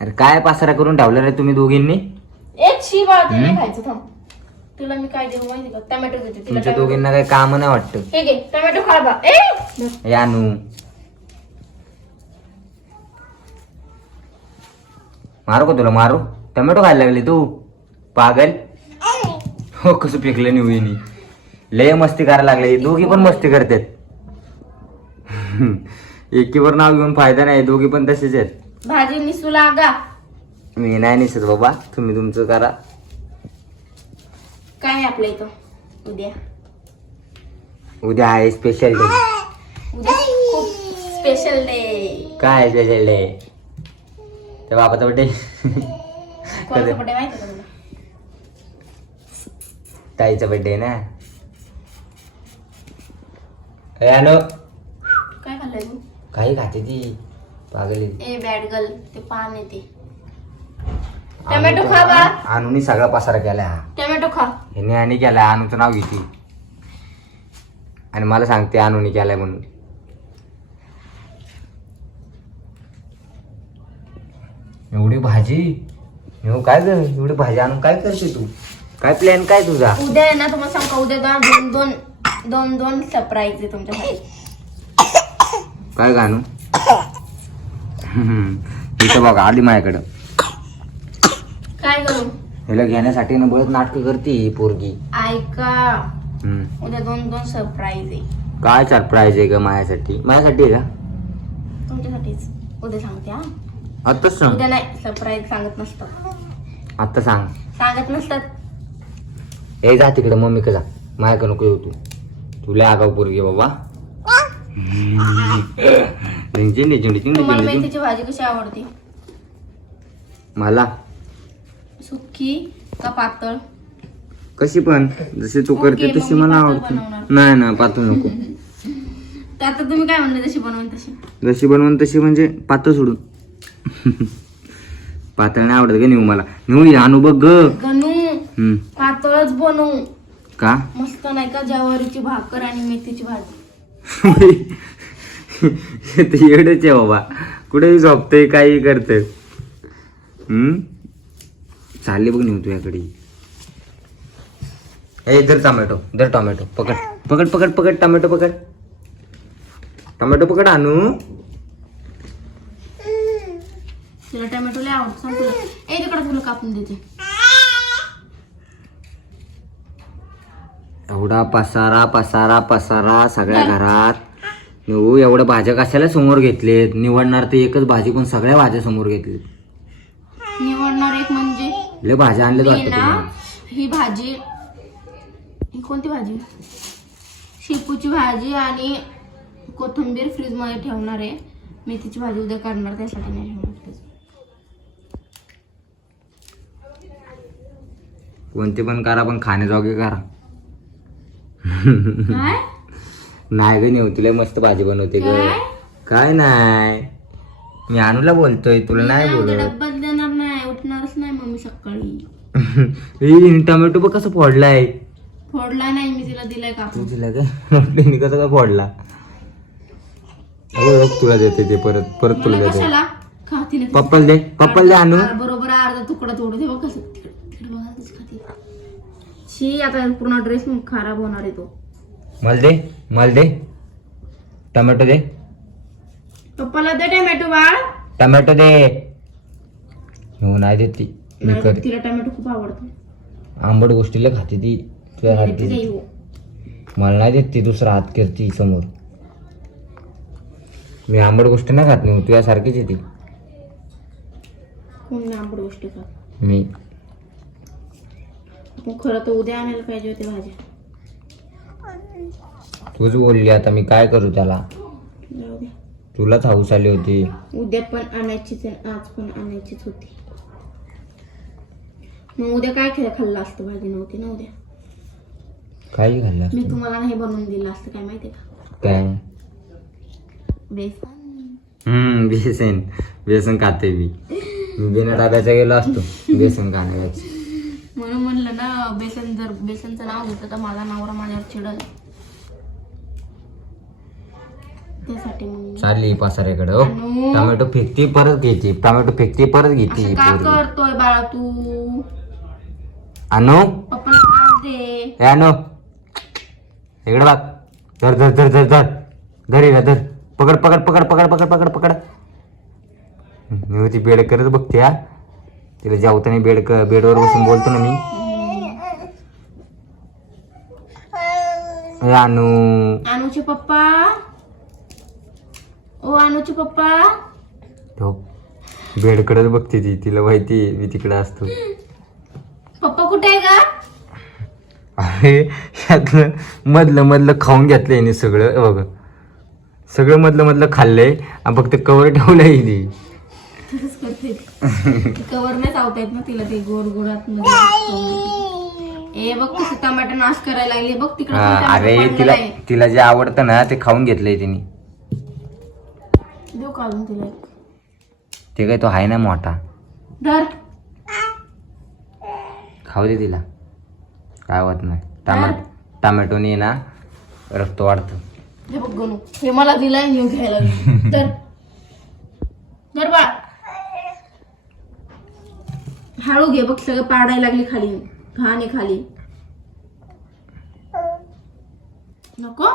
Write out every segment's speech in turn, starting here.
अरे काय पासरा करून ठेवलं रे तुम्ही दोघींनी? एक शी बाळ तुला नाही खायचं थांब. तुला मी काय देऊ माहिती का? टमॅटो देते तिला तुमच्या टमॅटो. दोघींना काही काम नाही वाटतं. हे घे टमॅटो खा बा. ए! धर. यानू मारू का तुला? मारू? टोमॅटो खायला लागली तू? पागल? हो कसं फेकलं नाही वहिनी लय मस्ती करायला लागले. दोघी पण मस्ती करतात. एकीवर नाव घेऊन फायदा नाही दोघी पण तसेच आहेत. भाजी निसू लागा. मी नाही निसत बाबा तुम्ही तुमचं करा. काय आहे आपल्या इथं? उद्या. उद्या आहे स्पेशल डे उद्या खूप स्पेशल डे काय स्पेशल डे त्या बाबाचा बड्डे कोणाचा बर्थडे माहिती का तुला? ताईचा बड्डे ना? हॅलो. काय खाल्लंय तू? काही खाते ती. पागली ए बॅड गर्ल ते पान येते टमॅटो खा बा. आणून सगळा पसारा केला. हा टमॅटो खा. ह्याने आणि केलाय अनुचं नाव घेते आणि मला सांगते अनुनी केलाय म्हणून. एवढी भाजी? हो काय ग? एवढी भाजी आणून काय करते तू? काय प्लॅन काय तुझा? उद्या आहे ना तुम्हाला सांग का उद्या दोन दोन दोन दोन दोन सरप्राईज आहे तुमच्यासाठी. काय गाणू इथं बघा आली माझ्याकडं. काय करू? ह्याला घेण्यासाठी ना बळत नाटकं करते ही पोरगी. ऐका. हम्म. उद्या दोन दोन सरप्राईज आहे. काय सरप्राईज आहे ग माझ्यासाठी? माझ्यासाठी आहे का? तुमच्यासाठीच. उद्या सांगते हा. आत्ताच सांग. उद्या नाही सरप्राईज सांगत नसतात. आत्ता सांग. सांगत नसतात. हे जा तिकडे मम्मी का जा. माझ्याकडे नको येऊ तू. तुला आगाव पोरगी आहे बाबा. तुम्हाला. मेथीची भाजी कशी आवडते? मला? सुकी का पातळ? कशी पण. जशी तू करते ओके, तशी मी मला पातळ आवडते. नाही ना पातळ नको. तर आता तुम्ही काय म्हणले जशी बनवून तशी? जशी बनवून तशी म्हणजे पातळ सोडून. पातळ नाही आवडत ग नेऊ मला. नेऊ आणू बघ ग. गणू हम्म. पातळच बनवू. का? मस्त नाही का ज्वारीची भाकर आणि मेथीची भाजी. ते एवढंच आहे बाबा. कुठेही झोपतंय काही करतंय. हम्म? चालले बघ नेऊ तुझ्याकडे ए धर टोमॅटो धर टोमॅटो पकड. पकड पकड पकड टोमॅटो पकड. टोमॅटो पकड आणू तिला टोमॅटो लय आवडतो सांग तुला. ए तिकडे तुला कापून देते. एवढा पसारा पसारा पसारा सगळ्या घरात. नेऊ एवढ्या भाज्या कशाला समोर घेतलेत? निवडणार ते एकच भाजी पण सगळ्या भाज्या समोर घेतलेत. निवडणार एक म्हणजे? लय भाज्या आणल्यात मी ना. ही भाजी ही कोणती भाजी? शेपूची भाजी आणि कोथिंबीर फ्रीजमध्ये ठेवणार आहे. मेथीची भाजी उद्या करणार त्यासाठी नाही ठेवणार फ्रीज. कोणते पण करा पण खाण्याजोगे करा. काय? नाही ग नेऊ तुला मस्त भाजी बनवते ग. काय? काय नाही? मी अनुला बोलतोय तुला नाही मी उद्या बोलत देणार नाही उठणारच नाही मम्मी सकाळी. ए, टोमॅटो बघ कसं फोडलाय? फोडला नाही मी तिला दिलाय कापून कसं काय फोडला? तुला देते ते परत परत तुला मला देते. कशाला? खाती नाही पप्पाला दे पप्पाला दे आणू बरोबर अर्धा तुकडा तोडू दे बघ कसं तिकडे तिकडे बघा कसं खाते. शी आता पूर्ण ड्रेस खराब होणार आहे तो. मला दे मला दे. टोमॅटो दे. पप्पाला दे टोमॅटो बाळ. टोमॅटो दे. हो नाही देत ती. मी नाही, कर तिला टोमॅटो खूप आवडतो. आंबट गोष्टीला खाते ती. तिला तुझ्यासारखी येऊ. मला नाही देत ती दुसरा हात करती समोर. मी आंबट गोष्ट नाही खात नाही तुझ्यासारखीच आहे ती. कोण नाही आंबट गोष्टी खात? मी. खरं तर उद्या आणायला पाहिजे होते भाज्या. तूच बोलली आता मी काय करू त्याला? जाऊ. तुलाच हाऊस आली होती. उद्या पण आणायचीच आणि आज पण आणायचीच होती. मग उद्या काय खेळ खाल्लं असतं भाजी? नव्हती ना उद्या? काही खाल्लं मी असतं. तुम्हाला नाही बनवून दिलं असतं काय माहितीये का? काय? बेसन. हम्म बेसन. बेसन खाते मी. मी बिना डब्याचा गेलो असतो. बेसन खाण्याची म्हणून म्हणलं ना बेसन जर बेसनचं नाव घेतलं तर माझा नवरा माझ्यावर चिडल. त्यासाठी मग चालली पसाऱ्याकडे हो. अनु. टोमॅटो फेकते परत घेते टोमॅटो फेकते परत घेते असं का पोरगी. करतोय बाळा तू? अनु? पप्पाला त्रास दे. ए अनु. इकडे बघ. धर धर धर धर धर. धर हिला, धर. पकड पकड पकड पकड पकड पकड पकड. मी ती बेड करत बघते हा. तिला जेवताना बेड बेडवर बसून बोलतो ना मी. अनु अनुचे पप्पा. ओ अनुचे पप्पा. बेडकडे बघते ती तिला माहिती मी तिकडे असतो. पप्पा कुठे आहे का अरे यातलं मधलं मधलं खाऊन घेतलंय हिने सगळं बघ. सगळं मधलं मधलं खाल्लंय आणि फक्त कवर ठेवलंय कवर नाही चावता येत ना तिला ते गोड गोडात. ए बघ कसं टमाटर नाश करायला लागले. बघ तिकडे हा, अरे तिला तिला जे आवडतं ना ते खाऊन घेतलंय तिने. देऊ का अजून तिला एक? ते काय तो आहे ना मोठा. धर. खाऊ दे तिला. काय होत नाही. टमाट टमॅटोने ना रक्त वाढतं. हे बघ गणू हे मला दिलाय घ्यायला. तर धर बाळ. हळू घे बघ सगळं पाडायला लागली खाली. घाण आहे खाली. नको.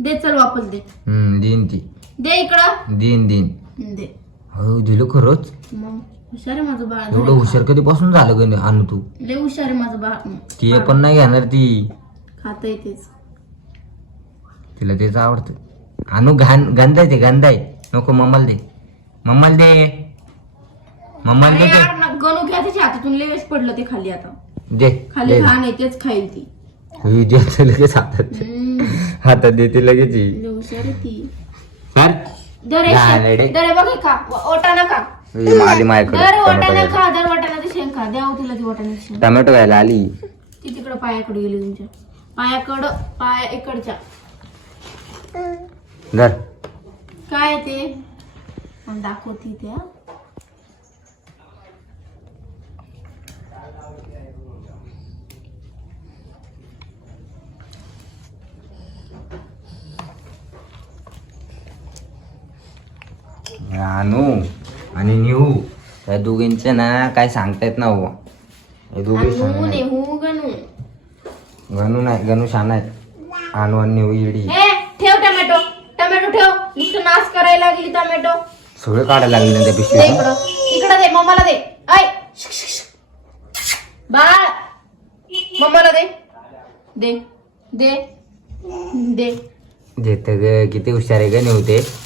दे चल वापस दे. हम्म दिन ती. दे इकडं. दिन दिन दे. हो दिलं खरंच. मग हुशार आहे माझं बाळ. एवढं हुशार कधीपासून झालं ग आणू तू? लय हुशार आहे माझं बाळ. ती पण नाही घेणार ती. खात येतेच तिला तेच आवडतं. आणू घाण गंध आहे ते गंध आहे. नको मम्माला दे. मम्माला दे. मम्माला दे ना, गणू हातातून लेवेच पडलं ते खाली आता. दे खाली. घाण आहे तेच खाईल ती. आता लगेच हातात हम्म, हातात देते लगेच ही. लय हुशार आहे ती. सर? दर घाण आहे रे. दर बघ हे खा. ओटा नका ही आली माझ्याकडे दर टोमॅटो वाटाणा घ्यायला. खा दर वाटाण्याची शेंग खा. द्या हो तिला ती वाटाण्याची शेंग. टोमॅटो घ्यायला आली. ती तिकडं पायाकडे गेली तुमच्या. पायाकडं पाया इकडच्या. धर काय ते? मग दाखवती त्या. आणू आणि निहू. त्या दोघींचे ना काय सांगता येत ना हो. हे दोघे अनु. नेहू गणू. गणू नाही गणू शान आहेत. आणू आणि निहू इडी हे ठेव टमॅटो. टमॅटो ठेव. नुसतं नाश करायला लागली टमॅटो. सगळे काढायला लागले ना त्या दे पिशवी इकडं. इकडं दे मम्माला दे. ऐ शिक, शिक, शिक. बाळ. मम्माला दे. दे. दे. दे. देत ग किती हुशार आहे ग निहू ते.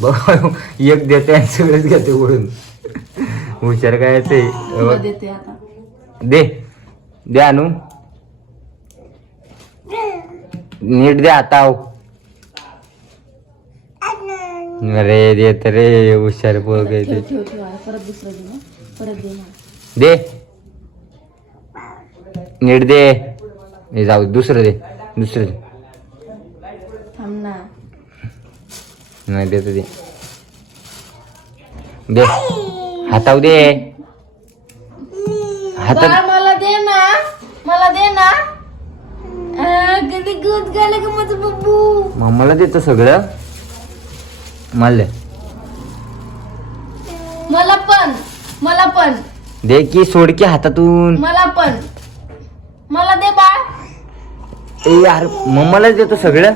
बघ एक देते आणि सगळंच घेते ओढून हुशार काय ते? तुला देते आता. दे. दे आणू. नीट दे आता. अरे देत रे हुशार ठेव ते. ठेव ठेव आता परत दुसरं दे ना. परत दे ना. दे. नीट दे. हे जाऊ दे, दुसरं दे दुसरं दे थांब ना नाही देत दे दे. हाताव दे. हातात मला दे ना. मला दे ना. आ, कधी दूध गेलं का माझं बब्बू मम्माला देतो सगळं? मला दे. मला पण. मला पण. दे की सोड की हातातून. मला पण. मला दे बाळ. ए यार मम्मालाच देतो सगळं?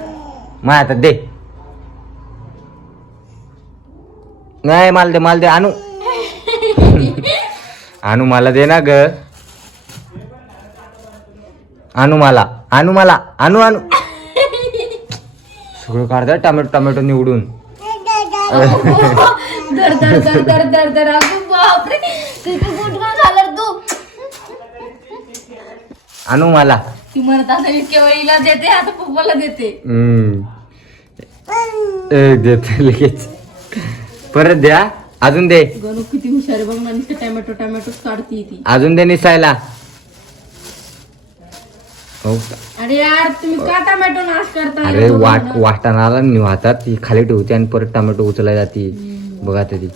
मग आता दे. नाही मला दे मला दे आणू. आणू मला दे ना ग. आणू मला आणू मला आणू आणू. सगळं काढता टमॅटो टमॅटो निवडून. दर दर दर दर दर दर अगं बापरे. किती गुटगुट झालं रे तू? आणू मला. ती म्हणत असेल केवळीला देते आता पप्पाला देते. हम्म. ए, देते लगेच. परत द्या. अजून दे. गणू किती हुशार आहे बघ टॅमॅटो टॅमॅटोच काढती ती. अजून दे निसायला. हो. का? अरे यार तुम्ही का टॅमॅटो नाश करता अरे वाट वाटणाला निवातात ती खाली ठेवते आणि परत टोमॅटो उचलाय जाते. बघा आता ती.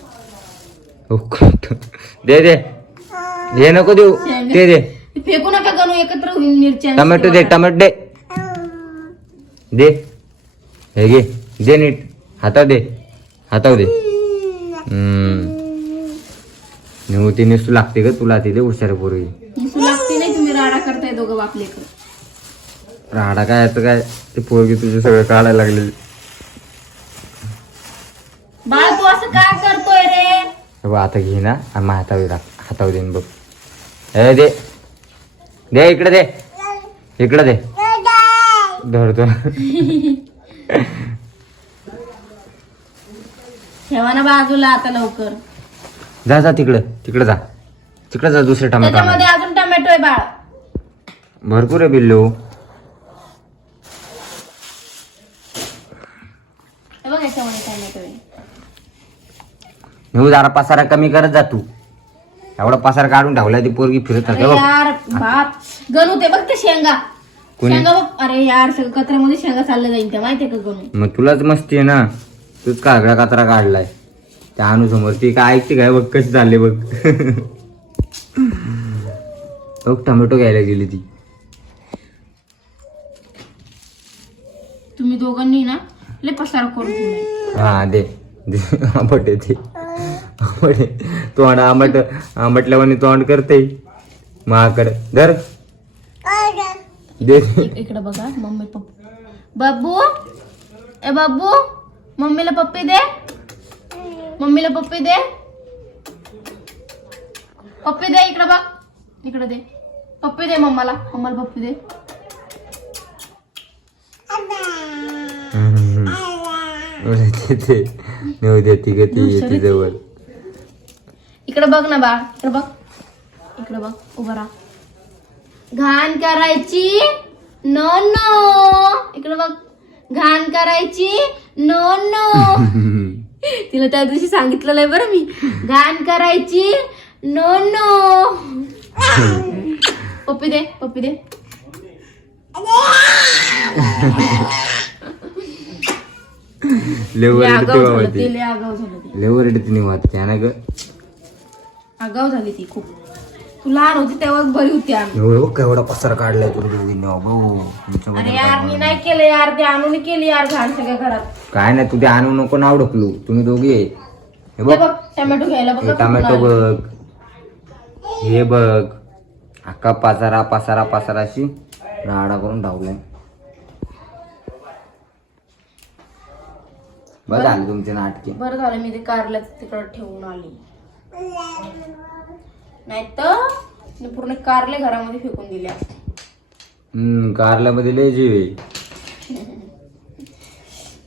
हो. दे दे. हे नको देऊ. ते दे फेकू नका गणू एकत्र होईल मिरच्या टोमॅटो दे टोमॅटो दे. दे. हे घे. दे नीट. हाताव दे. हाताव दे. हम्म. ती नुसतं लागते ग तुला तिथे हुशार लागते नाही तुम्ही राडा करताय दोघं बापलेकर. राडा काय आता काय ते पोरगी तुझे सगळं काढायला लागले बाळ तू असं का करतोय रे? बघ आता घे ना आणि मग हातावर टाक हातावर देईन बघ. ए दे. दे इकडे दे. इकडे दे. धरतो ठेवा ना बाजूला आता लवकर. जा जा तिकडं. तिकडं जा. तिकडं जा दुसरे टमाटर त्याच्यामध्ये अजून टोमॅटो आहे बाळ. भरपूर आहे बिल्लू. हे बघ याच्यामध्ये टोमॅटो आहे. नेऊ जरा पसारा कमी करत जा तू. एवढा पसारा काढून ठेवला ती पोरगी फिरत अरे राहते बघ. यार बाप. गणू ते बघ ते शेंगा. कोणी? शेंगा बघ. अरे यार सगळं कचऱ्यामध्ये शेंगा चाललं जाईल त्या. माहितीये का गणू? मग तुलाच मस्ती आहे ना. तूच कागडा कचरा काढलाय. त्या अनु समोर ती काय ऐकते काय बघ कशी चालले बघ. बघ टोमॅटो घ्यायला गेली ती. तुम्ही दोघांनी ना लय पसारा करून. हा दे. दे. आंबट आहे ते. आंबट आहे. तोंड आंबट आंबटल्यावानी तोंड करते. महाकड धर. दे. इकडे बघा मम्मी पप्पू. बाबू? ए बाबू? मम्मीला पप्पी दे. मम्मीला पप्पी दे. पप्पी दे इकडे बघ. इकडे दे. पप्पी दे मम्माला. मम्माला पप्पी दे. इकडे बघ ना बा. इकडे बघ. इकडे बघ. उभा राहा. घाण करायची. No no. इकडे बघ. घाण करायची? नो नो तिला त्या दिवशी सांगितलेलं आहे बरं मी. घाण करायची? नो नो पप्पी दे पप्पी दे. लेवर झालं ती. लय झालं ते. लेवर तिने ना ग? झाली ती खूप. तू लहान होती तेव्हा बरी होती आम्ही. एवढं केवढा पसार काढलाय तुला दोघींनी अरे यार मी नाही केलं यार ते आणून केली यार घाण सगळ्या घरात. काय नाही तू ते आणू नको नाव ढकलू. तुम्ही दोघी आहे हे हे बघ बघ टोमॅटो घ्यायला बघ हे टोमॅटो बघ. हे बघ. अख्खा पासारा पासारा पासाराशी राडा करून धावलाय बघ आले तुमचे नाटके. बरं झालं मी ते कारल्याच तिकडे ठेवून आली. नाही तर मी पूर्ण कारले घरामध्ये फेकून दिले असते. हम्म कारल्यामध्ये लय जीव आहे.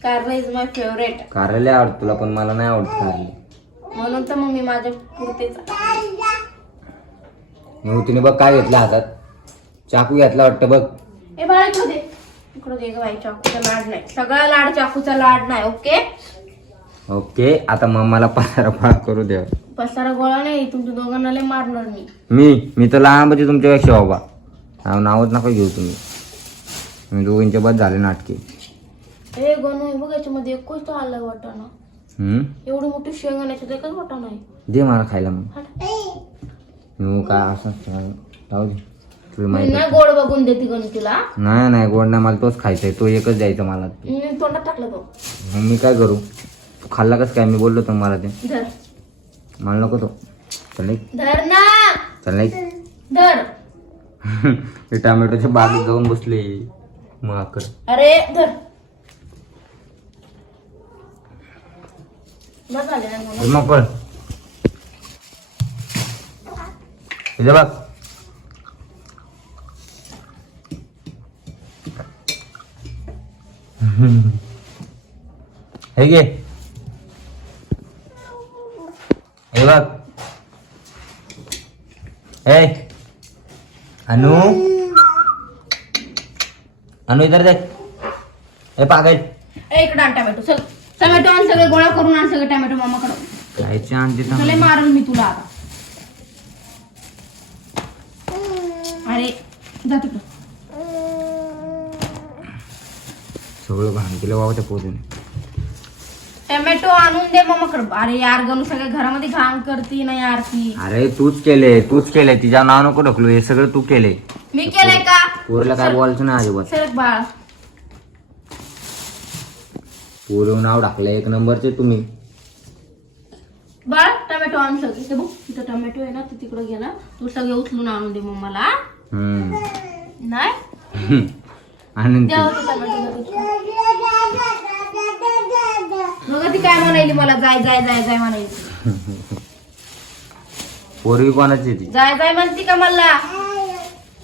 कारला इज माय फेवरेट कारले आवडत तुला पण मला नाही आवडत कारले. म्हणून तर मग मी माझ्या पुरतेच मग तिने बघ काय घेतलं हातात. चाकू घेतला वाटतं बघ. ए बाळा इकडे दे. इकडे दे ग बाई चाकूचा लाड नाही. सगळा लाड चाकूचा लाड नाही ओके? ओके आता मग मला पसारा पाळ करू द्या पसारा गोळा नाही तुमच्या दोघांना लय मारणार मी. मी? मी तर लहान म्हणजे तुमच्यापेक्षा बाबा. नाव नावच नका घेऊ तुम्ही. मी दोघींच्या बाद झाले नाटके. ए गणू हे बघ याच्यामध्ये एकच तो आला वाटाणा. हम्म? एवढी मोठी शेंगण्याच्यात एकच वाटाणा आहे. दे मला खायला मग. मी काय असं? जाऊ दे. तुला मी माहिती नाही गोड बघून देते गणू तुला. नाही नाही गोड नाही. मला तोच खायचा आहे. तो एकच द्यायचा मला. मी तोंडात टाकला तो. मग मी काय करू? तू खाल्ला कसं काय? मी बोललो तर मला ते. धर. मला नको तो चल नाही धर ना चल नाही धर ते टोमॅटोच्या बागेत जाऊन बसले माकड अरे धर बस झाले ना म्हणून. मग पण इथे बघ हे घे हे बघ ए अनु. अनु इधर देख. ए पागल. इकडे आण टोमॅटो. चल. टोमॅटो आण सगळे गोळा करून आण सगळे टोमॅटो मामाकडं. खायचे आणते चले मारल मी तुला आता. अरे जा तिकडं. सगळं घाण केलं बाबा त्या पोरीने. टोमॅटो आणून दे मामाकडं अरे यार गणू सगळ्या घरामध्ये घाण करती ना यार ती. अरे तूच केले तूच केले. तिच्या नाव नको ढकलू हे सगळं तू केले. मी केलंय का? पोरीला काय बोलायचं नाही अजिबात. सरक बाळ. पोरं नाव टाकलं एक नंबरचे तुम्ही. बाळ टोमॅटो आणू शकते ते बघ तिथं टोमॅटो आहे ना ते तिकडे घे ना. तू सगळे उचलून आणून दे मग मला हम्म. नाही? आणून टोमॅटो बघा ती काय म्हणायली मला? जाय जाय जाय जाय म्हणायली. पोरगी कोणाची ती? जाय जाय म्हणती का मला?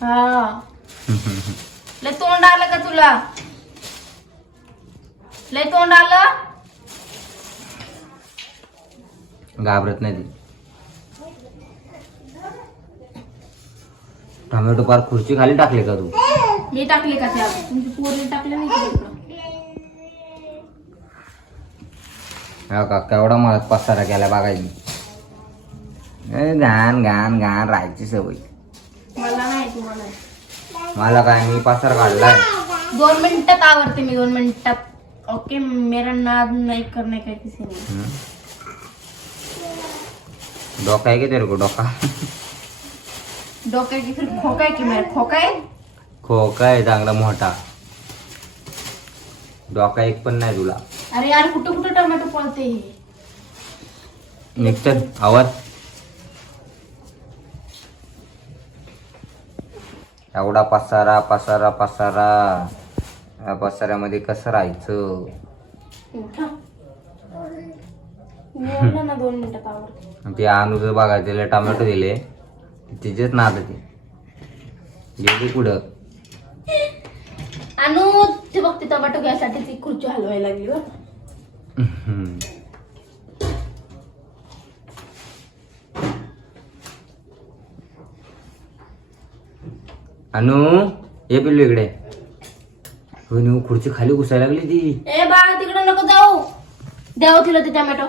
हा. लय तोंड आलं का तुला? लय तोंड आलं? घाबरत नाही ती. टोमॅटो पार खुर्ची खाली टाकले का तू? मी टाकले का त्या तुमची पोरी टाकले नाही का? हा का? केवढा मला पसारा केला बघायची ए, घाण घाण घाण राहायची सवय. मला नाही तुम्हाला मला काय मी पसार काढलाय? दोन मिनिटात आवडते मी दोन मिनिटात. ओके मेरा नाद नाही करणे काय किसी ने. डोका आहे का तेरे को डोका? डोका की फिर खोका है की मेरा? खोका है खोका आहे चांगला मोठा. डोका एक पण नाही तुला. अरे यार कुठं कुठं टोमॅटो पळते हे? निघतं आवाज एवढा पसारा पसारा पसारा. या पसाऱ्यामध्ये कसं राहायचं? उठा. मी बोललो ना दोन मिनिटात आवडते ते अनुज बघा त्याला टोमॅटो दिले तिचेच नाद ते. गेली पुढं. आणू ते बघते टोमॅटो घ्यायसाठी ती खुर्ची हलवायला लागली. अनु ये पिल्लू इकडे. हो नी, खुर्ची खाली घुसायला लागली ती. ए बाळा तिकडे नको जाऊ. द्याव तिला ते टोमॅटो.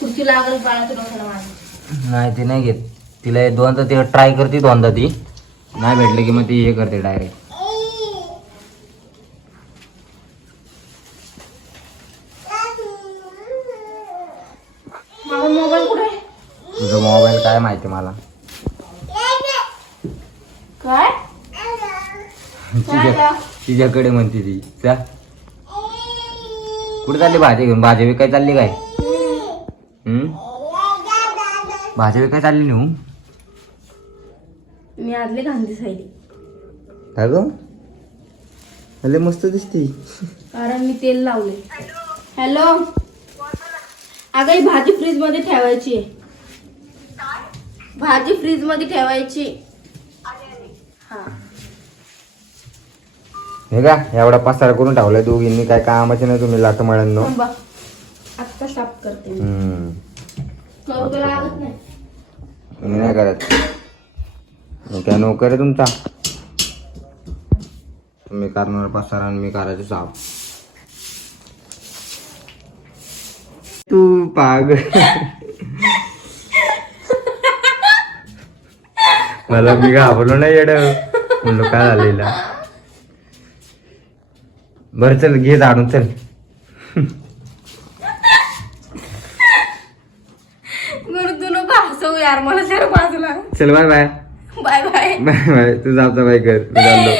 खुर्ची लागल बाळा तुला डोक्याला माझी नाही ते नाही घेत. तिला दोनदा ते ट्राय करते दोनदा ती. नाही भेटलं की मग ती हे करते डायरेक्ट माझा मोबाईल कुठे आहे? तुझा मोबाईल काय माहिती मला काय तिच्या काय तिच्याकडे म्हणते ती. जा. कुठे चालली भाजी घेऊन? भाजी विकाय चालली काय? हम्म? भाजी विकाय चालली नेऊ मी आदले गांधी काय ग अरे मस्त दिसते. कारण मी तेल लावले. हॅलो? अगं ही भाजी फ्रीजमध्ये ठेवायची आहे. भाजी फ्रीजमध्ये ठेवायची. हे का एवढा पसारा करून ठेवलाय दोघींनी काय कामाचे नाही तुम्ही लाट मळ्यांनो थांबा. आत्ता साफ करते मी. हम्म. नाही. मी नाही करत. मी काय नोकर आहे तुमचा? तुम्ही करणार पसारा आणि मी करायचं साफ. तू पाग मला मी घाबरलो नाही येड. म्हणलो काय झालेला? बरं चल घे झाडून चल. गुरु तू नको हसू यार मला जरा बाजूला चल bye bye. Bye bye. Bye bye. तू जाता बाय कर. मी चाललो